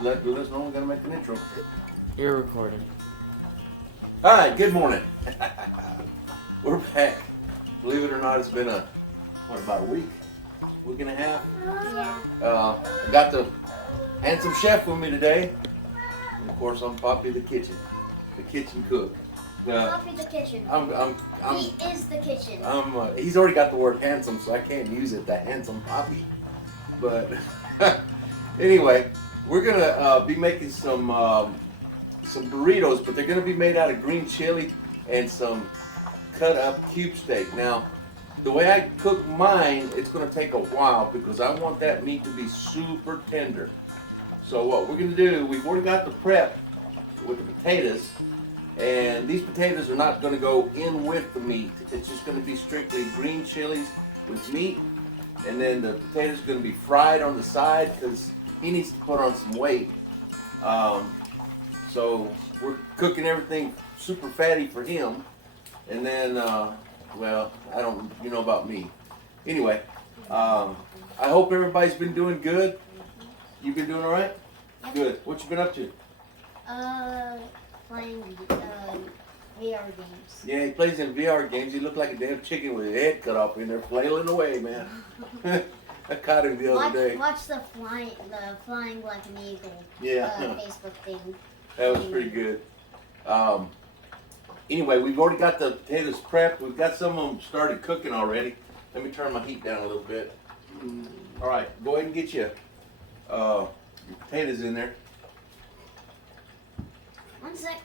Let us know we're gonna make an intro. You're recording. All right, good morning. We're back. Believe it or not, it's been about a week and a half. Yeah. I got the handsome chef with me today, and of course I'm Poppy the kitchen cook. Poppy the kitchen. He is the kitchen. He's already got the word handsome, so I can't use it. The handsome Poppy. But anyway, we're gonna be making some burritos, but they're gonna be made out of green chili and some cut up cube steak. Now, the way I cook mine, it's gonna take a while because I want that meat to be super tender. So what we're gonna do, we've already got the prep with the potatoes, and these potatoes are not gonna go in with the meat. It's just gonna be strictly green chilies with meat, and then the potatoes are gonna be fried on the side because he needs to put on some weight. So we're cooking everything super fatty for him, and then well, you know about me. Anyway, I hope everybody's been doing good. You've been doing all right? Yep. Good. What you been up to? Playing VR games. Yeah, he plays in VR games. He looked like a damn chicken with his head cut off in there, flailing away, man. I caught him the other day. Watch the flying like an eagle. Yeah. Facebook thing. That was pretty good. Anyway, we've already got the potatoes prepped. We've got some of them started cooking already. Let me turn my heat down a little bit. All right, go ahead and get your potatoes in there. 1 sec.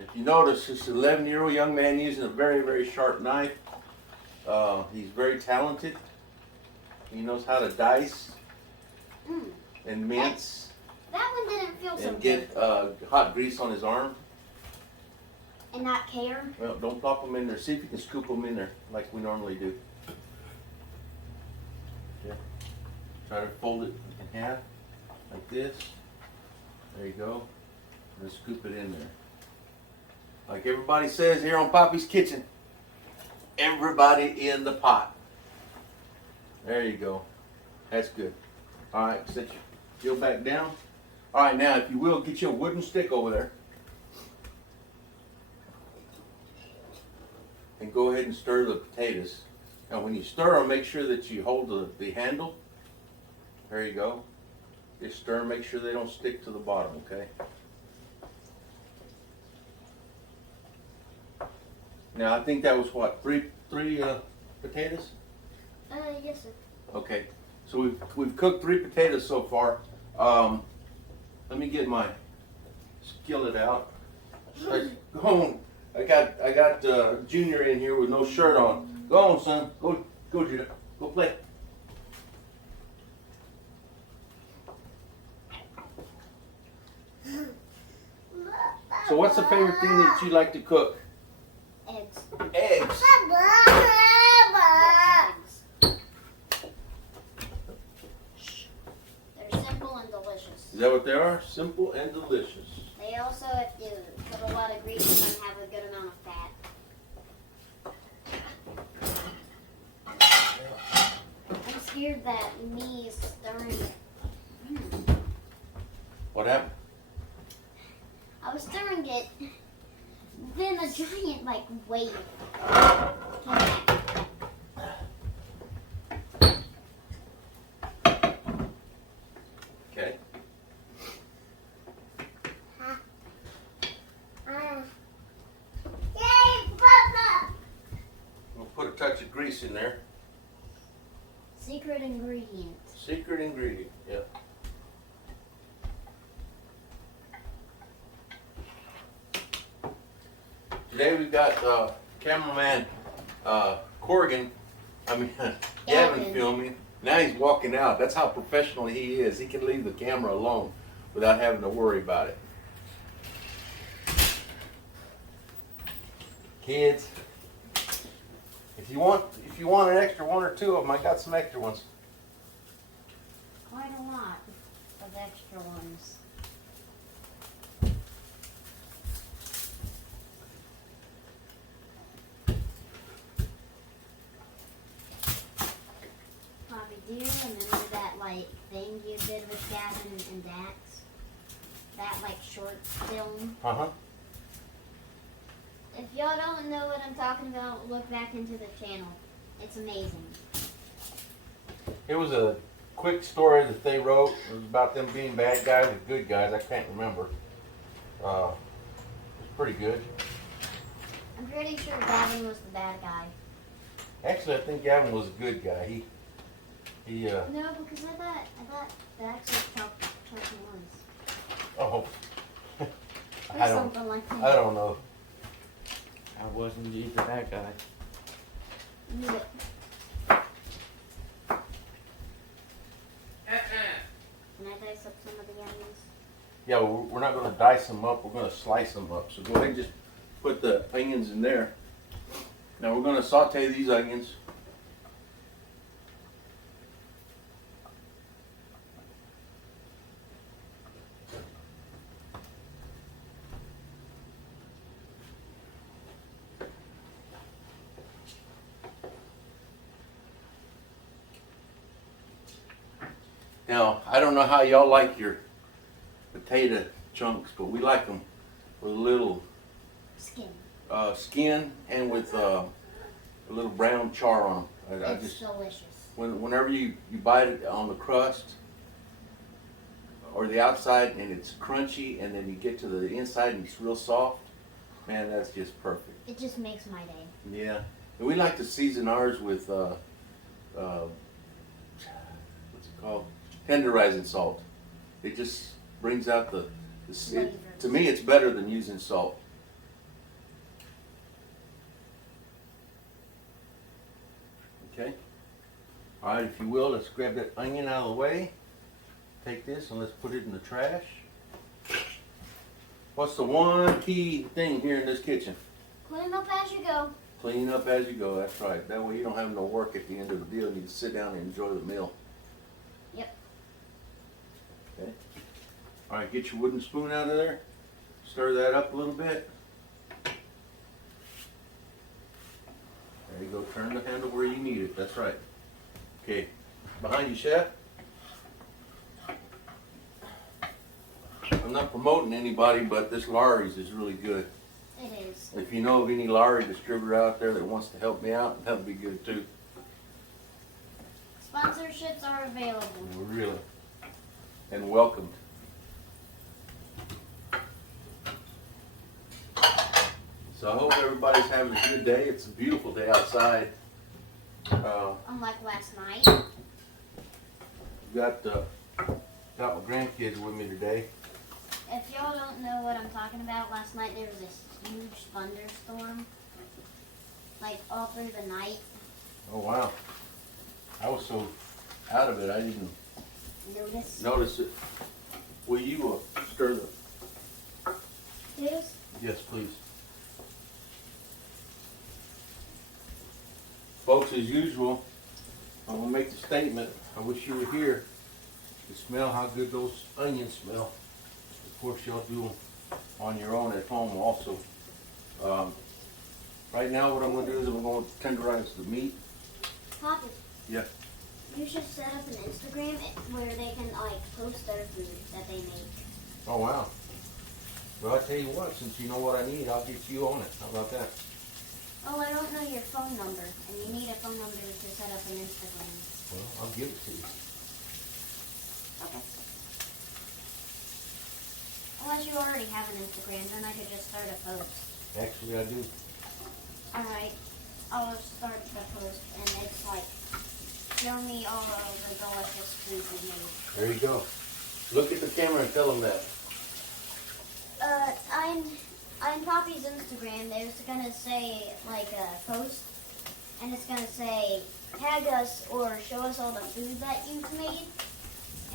If you notice, this 11-year-old young man using a very, very sharp knife. He's very talented. He knows how to dice and mince That one didn't feel so and good. get hot grease on his arm. And not care. Well, don't plop them in there. See if you can scoop them in there like we normally do. Yeah. Try to fold it in half like this. There you go. And scoop it in there. Like everybody says here on Poppy's Kitchen, everybody in the pot. There you go. That's good. All right, set your steel back down. All right, now if you will, get your wooden stick over there. And go ahead and stir the potatoes. Now when you stir them, make sure that you hold the handle. There you go. Just stir them, make sure they don't stick to the bottom, okay? Now I think that was what, three potatoes? Yes, sir. Okay, so we've cooked 3 potatoes so far. Let me get my skillet out. Go on. I got Junior in here with no shirt on. Go on, son. Go, Junior. Go play. So what's the favorite thing that you like to cook? Eggs. Eggs. They're simple and delicious. Is that what they are? Simple and delicious. They also, if you put a lot of grease in them, have a good amount of fat. I'm scared that me stirring it. What happened? I was stirring it, then a giant wave came back. Okay. We'll put a touch of grease in there. Secret ingredient. Secret ingredient, yep. Today we've got cameraman Gavin Gavin. filming. Now he's walking out. That's how professional he is. He can leave the camera alone without having to worry about it. Kids, if you want an extra 1 or 2 of them, I got some extra ones. Quite a lot of extra ones. Poppy dear, remember that like thing you did with Gavin and Dax. That like short film. Uh-huh. If y'all don't know what I'm talking about, look back into the channel. It's amazing. It was a quick story that they wrote. It was about them being bad guys or good guys. I can't remember. It was pretty good. I'm pretty sure Gavin was the bad guy. Actually, I think Gavin was a good guy. He No, because I thought Dax was Chuck Norris. oh. Or something like that. I don't know. I wasn't indeed the bad guy. Knew it. Can I dice up some of the onions? Yeah, we're not going to dice them up. We're going to slice them up. So go ahead and just put the onions in there. Now we're going to saute these onions. Now, I don't know how y'all like your potato chunks, but we like them with a little Skin. skin and with a little brown char on them. I It's just delicious. whenever you bite it on the crust or the outside and it's crunchy, and then you get to the inside and it's real soft, man, that's just perfect. It just makes my day. Yeah, and we like to season ours with what's it called? Tenderizing salt. It just brings out to me, it's better than using salt. Okay. All right, if you will, let's grab that onion out of the way. Take this and let's put it in the trash. What's the one key thing here in this kitchen? Clean up as you go. Clean up as you go, that's right. That way you don't have no work at the end of the deal. You can sit down and enjoy the meal. Yep. Okay. All right, get your wooden spoon out of there. Stir that up a little bit. There you go. Turn the handle where you need it. That's right. Okay. Behind you, chef. I'm not promoting anybody, but this Larry's is really good. It is. If you know of any Larry distributor out there that wants to help me out, that would be good too. Sponsorships are available. Really. And welcomed. So I hope everybody's having a good day. It's a beautiful day outside. Unlike last night. Got my grandkids with me today. If y'all don't know what I'm talking about, last night there was this huge thunderstorm. Like all through the night. Oh wow. I was so out of it I didn't notice it. Will you stir the potatoes? Yes, please. Folks, as usual, I'm going to make the statement. I wish you were here to smell how good those onions smell. Of course, y'all do them on your own at home also. Right now, what I'm going to do is I'm going to tenderize the meat. Poppy, Yeah. you should set up an Instagram where they can like post their food that they make. Oh, wow. Well, I tell you what, since you know what I need, I'll get you on it. How about that? Oh, I don't know your phone number, and you need a phone number to set up an Instagram. Well, I'll give it to you. Okay. Unless you already have an Instagram, then I could just start a post. Actually, I do. Alright, I'll start the post, and it's like, show me all of the delicious food you made. There you go. Look at the camera and tell them that. On Poppy's Instagram, there's gonna say like a post, and it's gonna say tag us or show us all the food that you've made,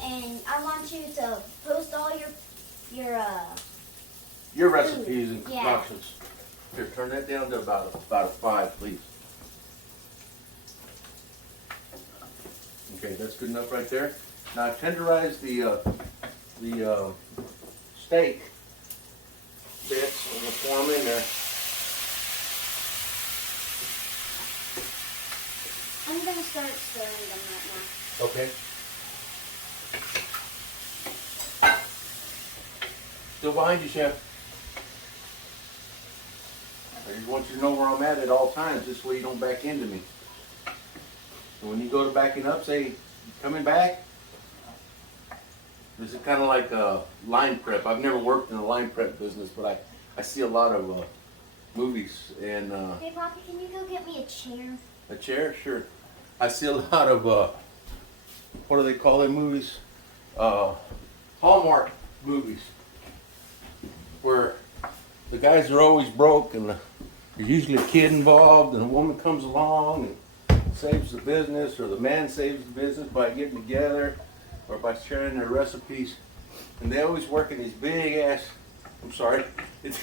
and I want you to post all Your recipes and Yeah. concoctions. Here, turn that down to about a 5, please. Okay, that's good enough right there. Now tenderize the steak bits and we'll pour them in there. I'm gonna start stirring them right now. Okay. Still behind you, Chef. I just want you to know where I'm at all times, this way you don't back into me. And when you go to backing up, say, coming back. This is kind of like a line prep. I've never worked in the line prep business, but I see a lot of movies and Hey, Poppy, can you go get me a chair? a chair, sure. I see a lot of what do they call them movies? Hallmark movies, where the guys are always broke and there's usually a kid involved, and a woman comes along and saves the business, or the man saves the business by getting together or by sharing their recipes. And they always work in these big ass,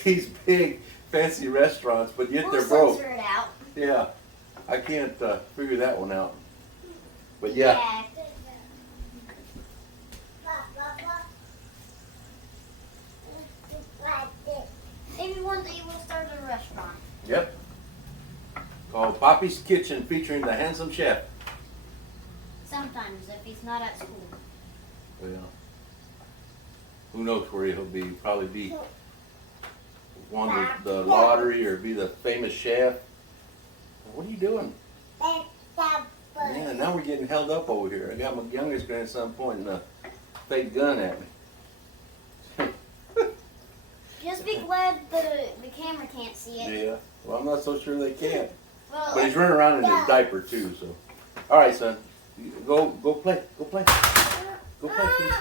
these big fancy restaurants, but yet they're broke. Censor it out. Yeah, I can't figure that one out. But yeah. Maybe one day we'll start a restaurant. Yep. Called Poppies Kitchen, featuring the handsome chef. Sometimes, if he's not at school. Well, who knows where he'll be? Probably be won the lottery or be the famous chef. What are you doing? Man, now we're getting held up over here. I got my youngest grandson pointing a fake gun at me. Just be glad the camera can't see it. Yeah. Well, I'm not so sure they can. Well, But he's running around in his diaper too, so. All right, son. Go play. Go play. Go play, please.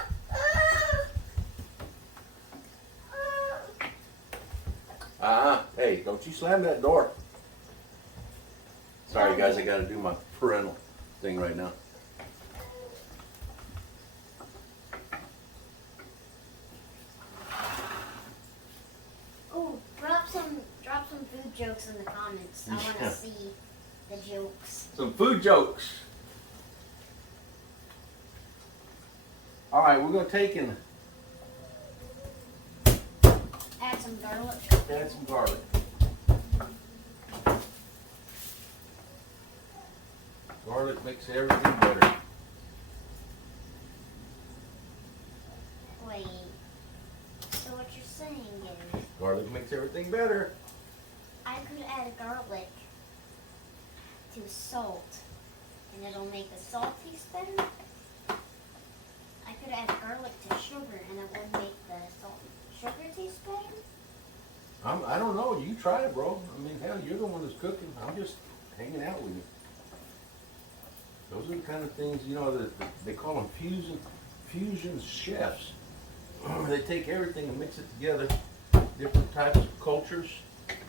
Hey, don't you slam that door. Sorry, guys. I got to do my parental thing right now. oh, drop some food jokes in the comments. I want to see the jokes. Some food jokes. All right, we're gonna take and Add some garlic. add some garlic. Garlic makes everything better. Wait. So what you're saying is, Garlic makes everything better. I could add garlic to salt, and it'll make the salt taste better. I could add garlic to sugar, and it would make the sugar taste better. I don't know. You try it, bro. I mean, hell, you're the one that's cooking. I'm just hanging out with you. Those are the kind of things, you know, that they call them fusion chefs. They take everything and mix it together, different types of cultures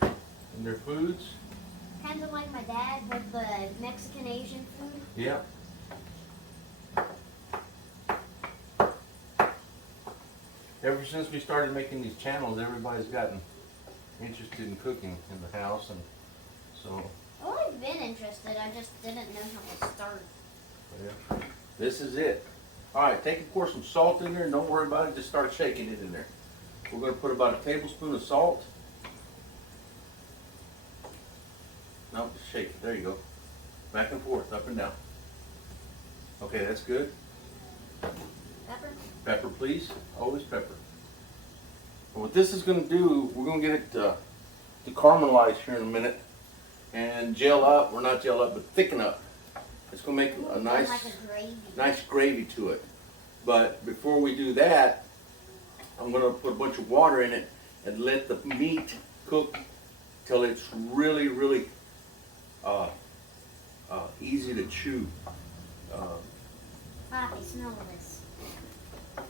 and their foods. Kind of like my dad with the Mexican Asian food. Yeah. Ever since we started making these channels, everybody's gotten interested in cooking in the house, and so. I've always been interested, I just didn't know how to start. Yeah. This is it. All right, take and pour some salt in there, and don't worry about it, just start shaking it in there. We're going to put about a tablespoon of salt. No, just shake it. There you go. Back and forth, up and down. Okay, that's good. Pepper? Pepper, please. Always pepper. And what this is going to do, we're going to get it to caramelize here in a minute and gel up, or not gel up, but thicken up. It's going to make a nice, like a gravy. nice gravy to it. But before we do that, I'm going to put a bunch of water in it and let the meat cook till it's really, really easy to chew. Poppy, smell this. Oh,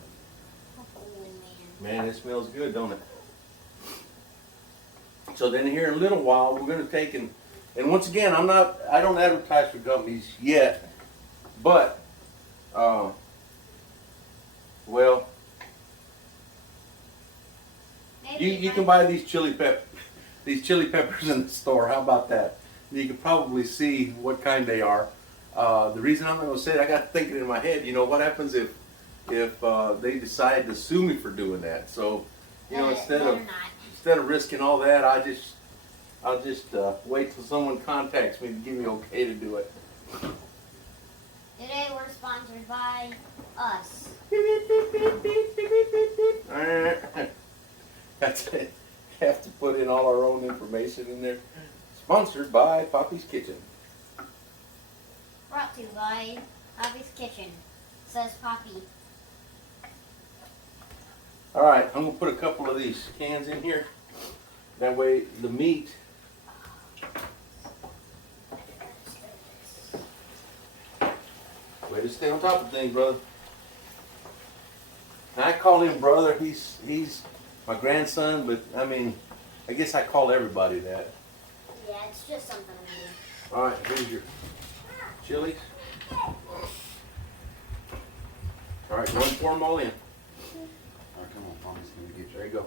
man. Man, it smells good, don't it? So then here in a little while, we're going to take and once again, I don't advertise for companies yet, but, well, you can buy these chili peppers in the store. How about that? You can probably see what kind they are. The reason I'm going to say it, I got thinking in my head, you know, what happens if they decide to sue me for doing that? So, you know, instead of risking all that, I'll just wait till someone contacts me to give me okay to do it. Today we're sponsored by us. have to put in all our own information in there. Sponsored by Poppies Kitchen. Brought to you by Poppies Kitchen. Says Poppy. All right, I'm gonna put a couple of these cans in here. That way the meat. Way to stay on top of things, brother. And I call him brother. He's my grandson, but I mean, I guess I call everybody that. Yeah, it's just something we do. All right, here's your chilies. All right, go and pour them all in. All right, come on, Mommy's gonna get you. There you go.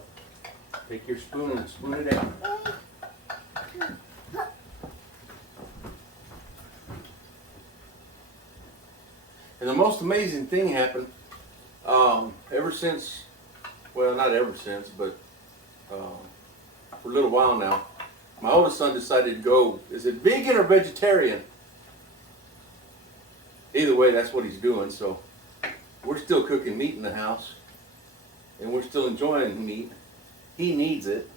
Take your spoon and spoon it out. And the most amazing thing happened ever since, well, not ever since, but for a little while now. My oldest son decided to go, is it vegan or vegetarian? Either way, that's what he's doing. So we're still cooking meat in the house, and we're still enjoying meat. He needs it.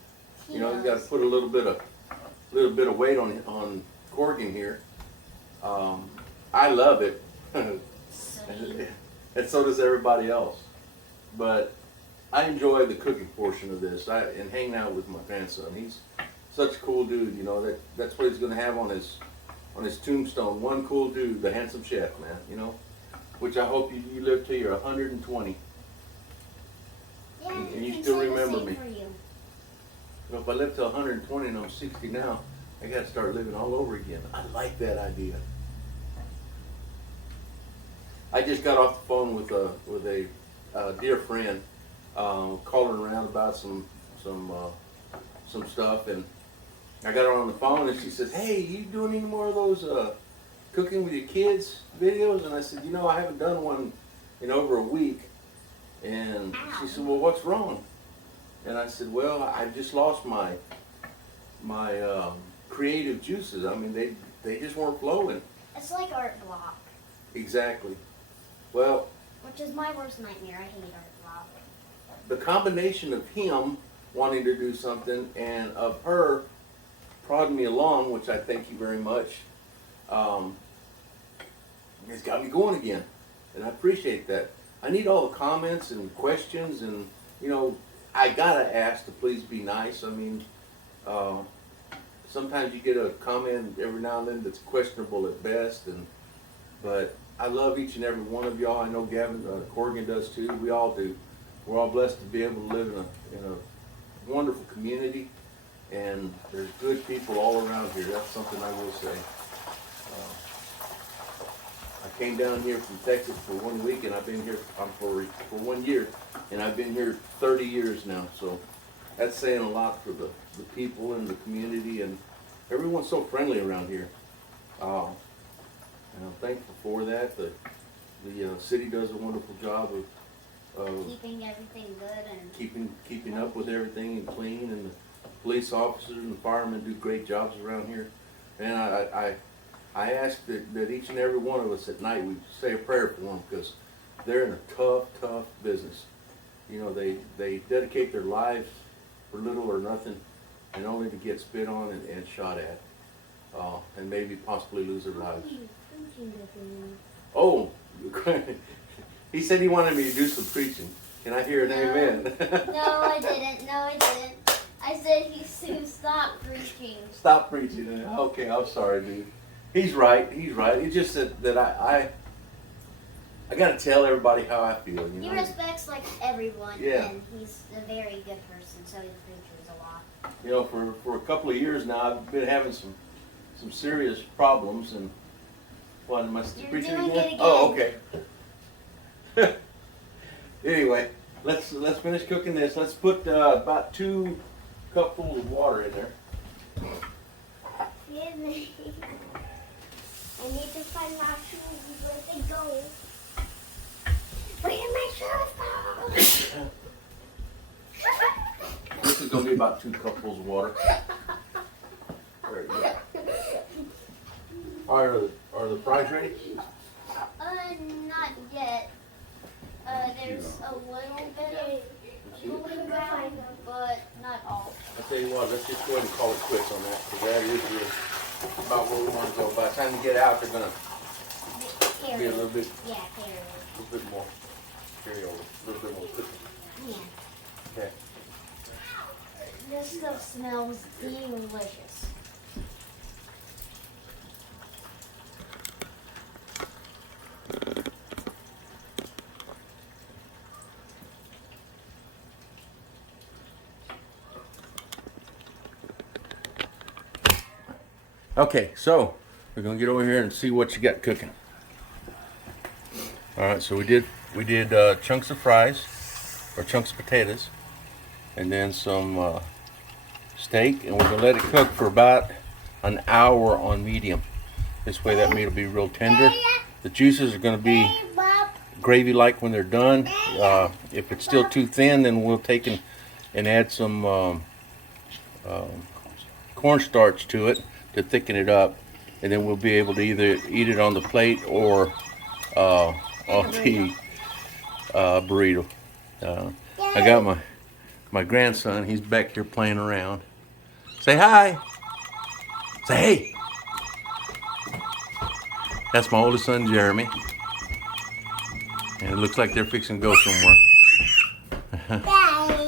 You know, he's got to put a little bit of weight on Corgan here. I love it, and so does everybody else. But I enjoy the cooking portion of this, and hanging out with my grandson. He's such a cool dude. You know, that's what he's going to have on his tombstone. One cool dude, the handsome chef, man. You know, which I hope you live till you're 120. Yeah, And you can still say the remember same me. for you. You know, if I live till 120 and I'm 60 now, I got to start living all over again. I like that idea. I just got off the phone with a dear friend, calling around about some stuff, and I got her on the phone, and she says, "Hey, you doing any more of those cooking with your kids videos?" And I said, "You know, I haven't done one in over a week." And she said, "Well, what's wrong?" And I said, "Well, I just lost my creative juices. I mean, they just weren't flowing." It's like art block, Exactly. Well, which is my worst nightmare. I hate art block. the combination of him wanting to do something and of her prodding me along, which I thank you very much, it's got me going again, and I appreciate that. I need all the comments and questions, and you know, I gotta ask to please be nice. I mean, sometimes you get a comment every now and then that's questionable at best, but I love each and every one of y'all. I know Gavin Corrigan does too. We all do. We're all blessed to be able to live in a wonderful community, and there's good people all around here. That's something I will say. I came down here from Texas for 1 week, and I've been here for 1 year, and I've been here 30 years now. So that's saying a lot for the people and the community, and everyone's so friendly around here. And I'm thankful for that. The city does a wonderful job of Keeping everything good and keeping up with everything and clean, and the police officers and the firemen do great jobs around here. And I ask that each and every one of us at night we say a prayer for them, because they're in a tough business. You know, they dedicate their lives for little or nothing, and only to get spit on and shot at, and maybe possibly lose their lives. Oh, he said he wanted me to do some preaching. Can I hear an amen? No, I didn't. I said to stop preaching. Stop preaching. Okay, I'm sorry, dude. He's right. It's just that I got to tell everybody how I feel. You know? He respects like everyone, Yeah. and he's a very good person, so he preaches a lot. You know, for a couple of years now, I've been having some serious problems, and what, am I You're preaching doing again? it again. Oh, okay. Anyway, let's finish cooking this. Let's put about 2 cupfuls of water in there. Give me. I need to find my shoes. Where they go? Where did my shoes go? This is going to be about 2 cupfuls of water. There you go. Are the fries ready? Not yet. There's a little bit of But not all. I tell you what, let's just go ahead and call it quits on that, because that is really about where we want to go. By the time we get out, they're gonna be a little bit, Yeah, carry. more carryover, a little bit more cooking. Yeah. Okay. This stuff smells delicious. Okay, so we're gonna get over here and see what you got cooking. All right, so we did chunks of fries or chunks of potatoes, and then some steak, and we're gonna let it cook for about an hour on medium. This way, that meat will be real tender. The juices are gonna be gravy-like when they're done. If it's still too thin, then we'll take and add some cornstarch to it to thicken it up, and then we'll be able to either eat it on the plate or on the burrito. I got my grandson. He's back here playing around. Say hi. Say hey. That's my oldest son, Jeremy. And it looks like they're fixing to go somewhere.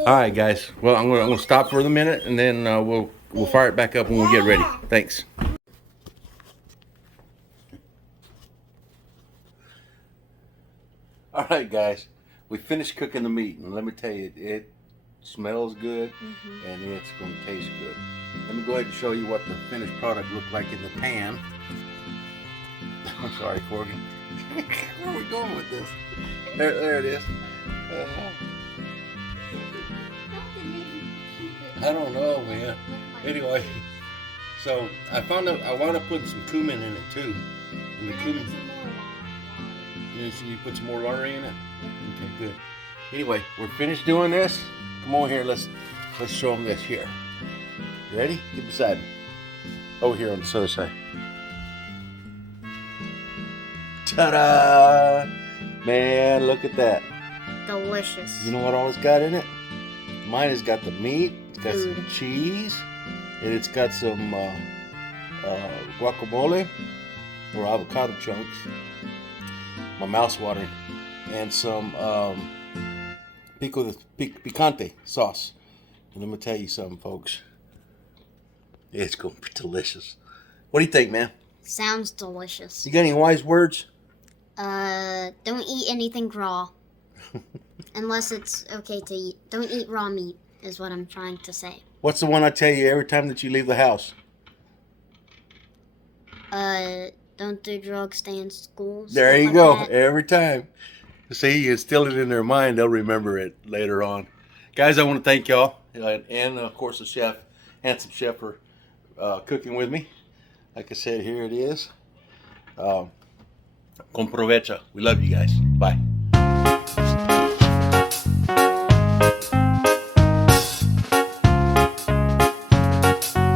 All right, guys. Well, I'm gonna stop for the minute, and then we'll fire it back up when we get ready. Thanks. All right, guys. We finished cooking the meat, and let me tell you, it smells good, and it's going to taste good. Let me go ahead and show you what the finished product looked like in the pan. I'm sorry, Corgan. Where are we going with this? There it is. I don't know, man. Anyway, so I found out I wound up putting some cumin in it too. And the cumin. So you put some more lard in it? Okay, good. Anyway, we're finished doing this. Come over here, let's show them this here. You ready? Get beside me. Over here on this other side. Ta-da! Man, look at that. Delicious. You know what all it's got in it? Mine has got the meat, it's got Food. some cheese, and it's got some guacamole or avocado chunks. My mouth's watering. And some picante sauce. And let me tell you something, folks. It's going to be delicious. What do you think, man? Sounds delicious. You got any wise words? Don't eat anything raw. Unless it's okay to eat. Don't eat raw meat, is what I'm trying to say. What's the one I tell you every time that you leave the house? Don't do drugs, stay in school. There stuff you like go. that. Every time. See, you instill it in their mind, they'll remember it later on. Guys, I want to thank y'all. And, of course, the chef, handsome chef, for cooking with me. Like I said, here it is. Con provecho. We love you guys. Bye.